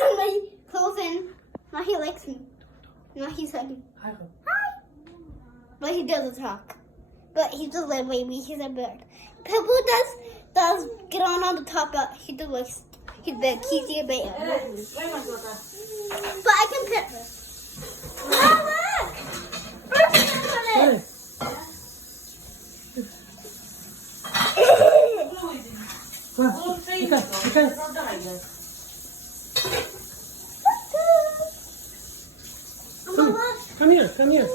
on my clothes and now he likes me. Now he's like, Hi. but he doesn't talk. But he's a little baby. He's a bird. Pebble does get on the top, but he does like he's big. He's a baby. But I can pet her. Hey. Come here.